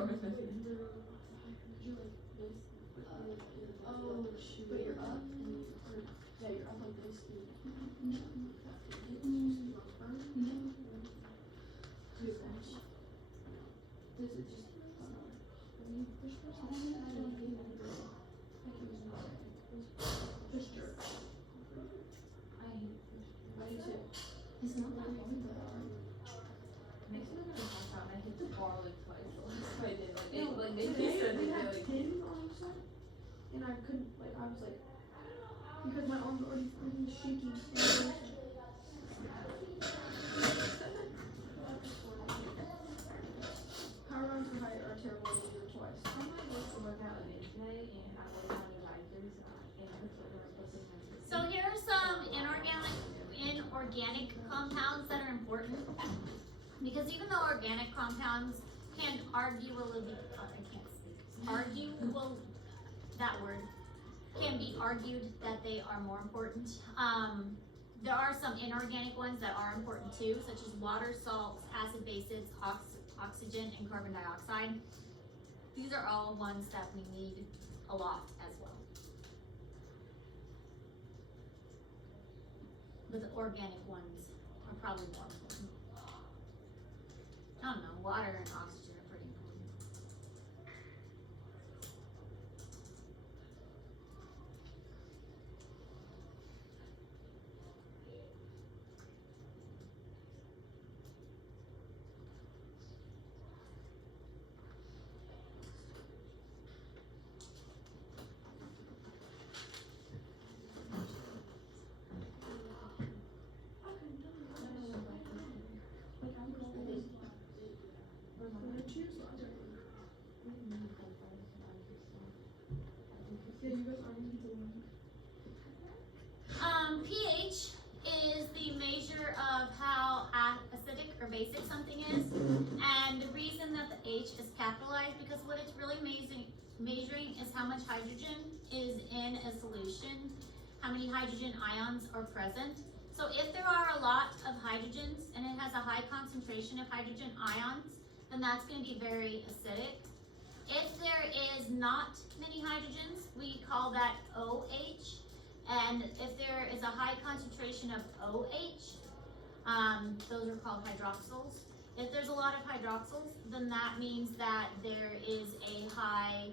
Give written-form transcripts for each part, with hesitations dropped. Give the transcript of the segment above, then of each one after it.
want me to finish? Oh shoot. But you're up and yeah, you're up like this. Does it just Fisher. I do too. It's not that hard though. Makes me really hot out. I hit the bar like twice. So I did like No, like today said we they had like 10 all of a sudden, and I couldn't, like, I was like, because my arms were already freaking shaking. Power rounds are terrible to do twice. I might go to work out again today and I will have the advisors and So here are some inorganic compounds that are important, because even though organic compounds can arguably, that word can be argued that they are more important. There are some inorganic ones that are important too, such as water, salts, acid bases, oxygen, and carbon dioxide. These are all ones that we need a lot as well. But the organic ones are probably more important. I don't know, water and oxygen are pretty important. pH is the measure of how acidic or basic something is, and the reason that the H is capitalized because what it's really measuring is how much hydrogen is in a solution, how many hydrogen ions are present. So if there are a lot of hydrogens and it has a high concentration of hydrogen ions, then that's going to be very acidic. If there is not many hydrogens, we call that OH. And if there is a high concentration of OH, those are called hydroxyls. If there's a lot of hydroxyls, then that means that there is a high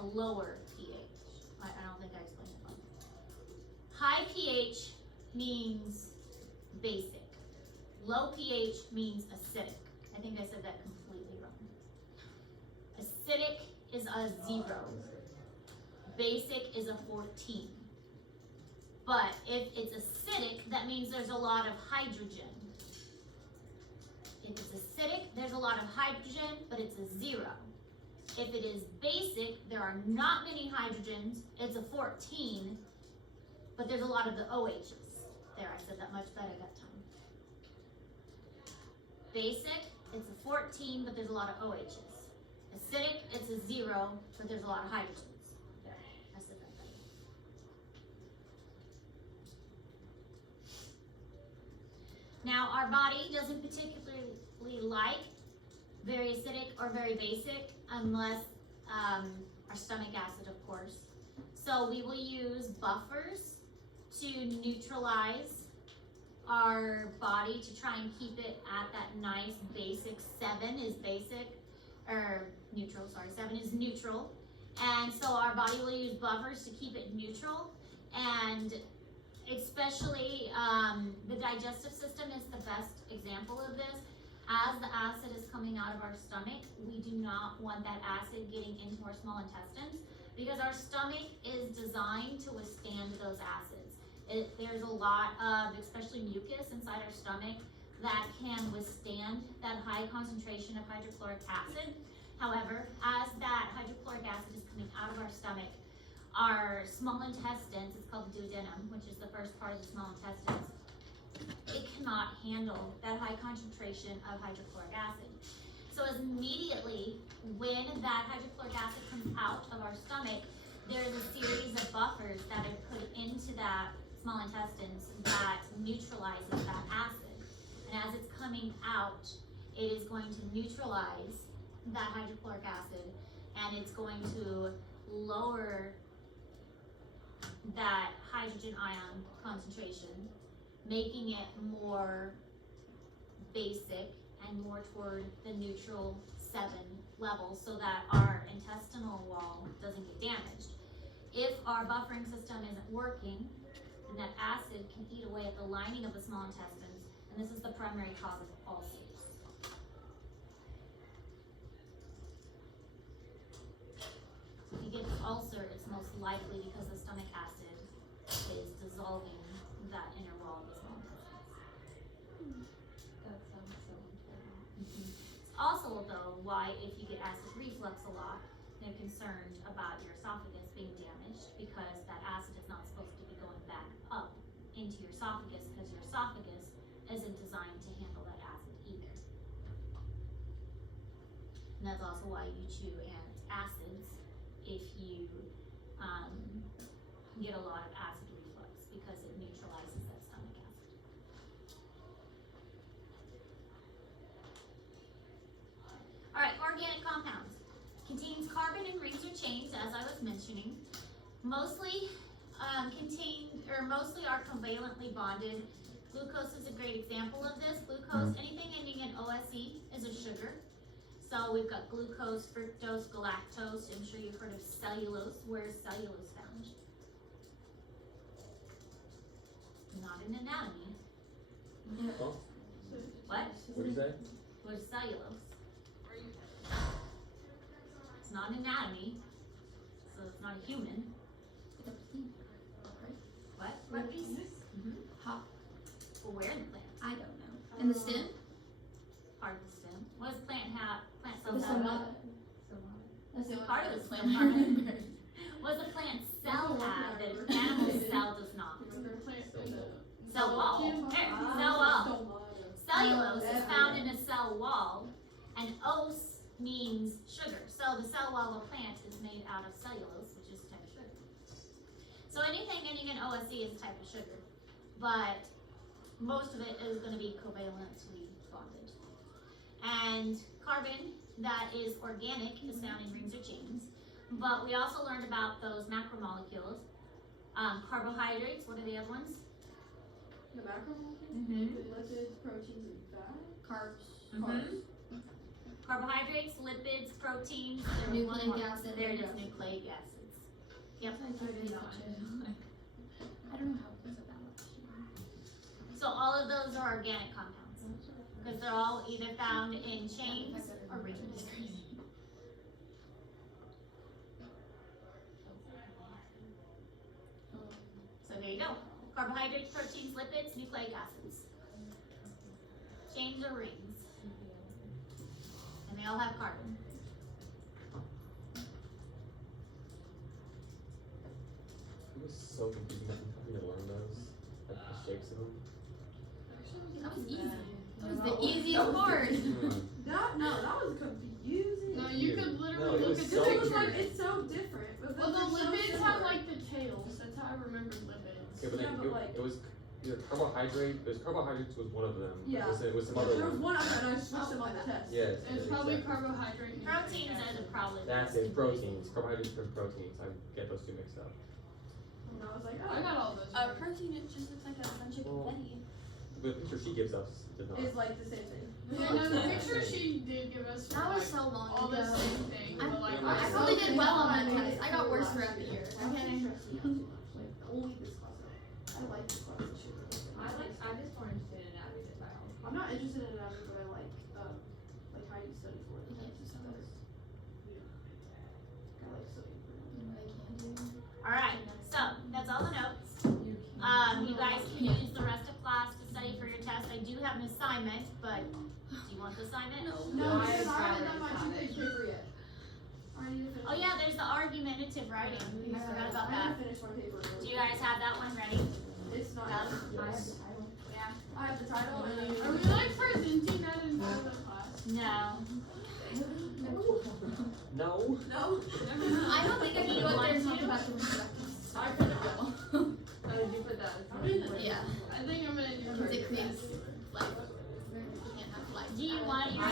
a lower pH. I don't think I explained it wrong. High pH means basic. Low pH means acidic. I think I said that completely wrong. Acidic is a 0. Basic is a 14. But if it's acidic, that means there's a lot of hydrogen. If it's acidic, there's a lot of hydrogen, but it's a 0. If it is basic, there are not many hydrogens, it's a 14, but there's a lot of the OHs. There, I said that much better that time. Basic, it's a 14, but there's a lot of OHs. Acidic, it's a 0, but there's a lot of hydrogens. There, I said that better. Now, our body doesn't particularly like very acidic or very basic unless our stomach acid, of course. So we will use buffers to neutralize our body to try and keep it at that nice basic. 7 is basic, or neutral, sorry, 7 is neutral. And so our body will use buffers to keep it neutral, and especially the digestive system is the best example of this. As the acid is coming out of our stomach, we do not want that acid getting into our small intestines because our stomach is designed to withstand those acids. There's a lot of, especially mucus inside our stomach that can withstand that high concentration of hydrochloric acid. However, as that hydrochloric acid is coming out of our stomach, our small intestines, it's called the duodenum, which is the first part of the small intestines, it cannot handle that high concentration of hydrochloric acid. So immediately when that hydrochloric acid comes out of our stomach, there is a series of buffers that are put into that small intestines that neutralizes that acid. And as it's coming out, it is going to neutralize that hydrochloric acid, and it's going to lower that hydrogen ion concentration, making it more basic and more toward the neutral 7 level, so that our intestinal wall doesn't get damaged. If our buffering system isn't working, then that acid can eat away at the lining of the small intestines, and this is the primary cause of ulcers. If you get an ulcer, it's most likely because the stomach acid is dissolving that inner wall of the small intestines. That sounds so important. It's also, though, why if you get acid reflux a lot, they're concerned about your esophagus being damaged, because that acid is not supposed to be going back up into your esophagus, because your esophagus isn't designed to handle that acid either. And that's also why you chew acids if you get a lot of acid reflux, because it neutralizes that stomach acid. Alright, organic compounds. Contains carbon in rings or chains, as I was mentioning. Mostly mostly are covalently bonded. Glucose is a great example of this. Glucose, anything ending in OSE is a sugar. So we've got glucose, fructose, galactose. I'm sure you've heard of cellulose. Where is cellulose found? Not in anatomy. Oh, What? what is that? Where's cellulose? It's not an anatomy, so it's not a human. It's a plant, right? What? What piece? Hop. Well, where in the plant? I don't know. In the stem? Part of the stem. What does plant have? Plant The cells have? somata. That's the only Part of the plant stem. part of it. What does a plant cell have that an animal cell does not? Cell wall. There, cell wall. Cellulose is found in a cell wall, and ose means sugar. So the cell wall of a plant is made out of cellulose, which is a type of sugar. So anything ending in OSE is a type of sugar, but most of it is going to be covalently bonded. And carbon that is organic is found in rings or chains, but we also learned about those macromolecules. Carbohydrates, what are the other ones? The macromolecules? Mm-hmm. The lipids, proteins, and fat. Carbs. Mhm. Carbohydrates, lipids, proteins, Nucleic acid. there it is, nucleic acids. Yep. I don't know how it goes about it. So all of those are organic compounds, because they're all either found in chains or rings. So there you go. Carbohydrates, proteins, lipids, nucleic acids. Chains or rings. And they all have carbon. It was so confusing having to learn those, like the shapes of them. That was easy. That was the easiest part. That was confusing. No, you could No, literally it look was at so the It was picture. like, it's so different. But Well, the they're so lipids similar. have like the tails. That's how I remember lipids. Okay, but Yeah, then but like- it was either carbohydrates was one of them. Yeah. It was some other There was one. one other, and I switched them on the test. Yes. It's probably exactly. carbohydrate. and Proteins nucleic are the acid. probably. That's it, proteins. Carbohydrates and proteins. I get those two mixed up. And I was like, I oh, got all those. A right. protein, it just looks like a bunch of Well, confetti. The picture she gives us did not. it's like the same thing. Yeah, no, the picture she did give us That were was like so long all the ago. same thing, but like I I so probably did well on that confused. test. I got worse throughout the year. Okay. Okay. Like, only this class. I like this class. It should be. I'm just more interested in anatomy than biology. I'm not interested in anatomy, but I like how you study for it. That's just because, I like studying for it. Alright, so that's all the notes. You guys can use the rest of class to study for your test. I do have an assignment, but do you want the assignment? No, I because I haven't have done my tried 2-page paper yet. I need to finish. Oh yeah, there's the argumentative writing. I forgot about I that. need to finish my paper. Do you guys have that one ready? It's not. Done? Yes. Yeah. I have the title and then. Are we like presenting that in front of the class? No. No. No. I don't think I can go up there and talk about the reproductive. I put it down. Oh, did you put that? Yeah. I think I'm gonna do Because it creates life. You can't have life. Do you want your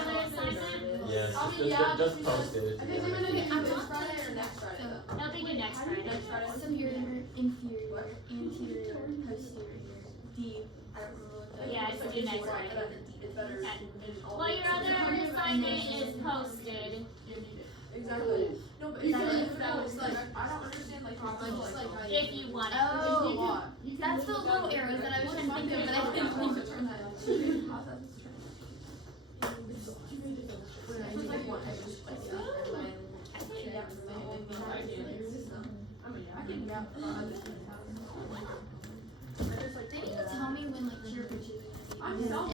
Yeah, just because post it. I think Yeah. we're gonna Okay, do I'm this not Friday gonna- or next Friday though. No, they do next Friday. Next Friday. Superior, inferior, anterior, posterior, deep. I don't remember what that Yeah, is. it's due next Friday. It's better in all. Well, your other assignment is posted. Exactly. No, but Is it's that like, it? no, it's like, I don't understand like how much like how you. If you want it. Oh. It's a lot. That's the little arrows that I was trying to think of, but I couldn't think of it. It's like one extra like I mean, I can, yeah.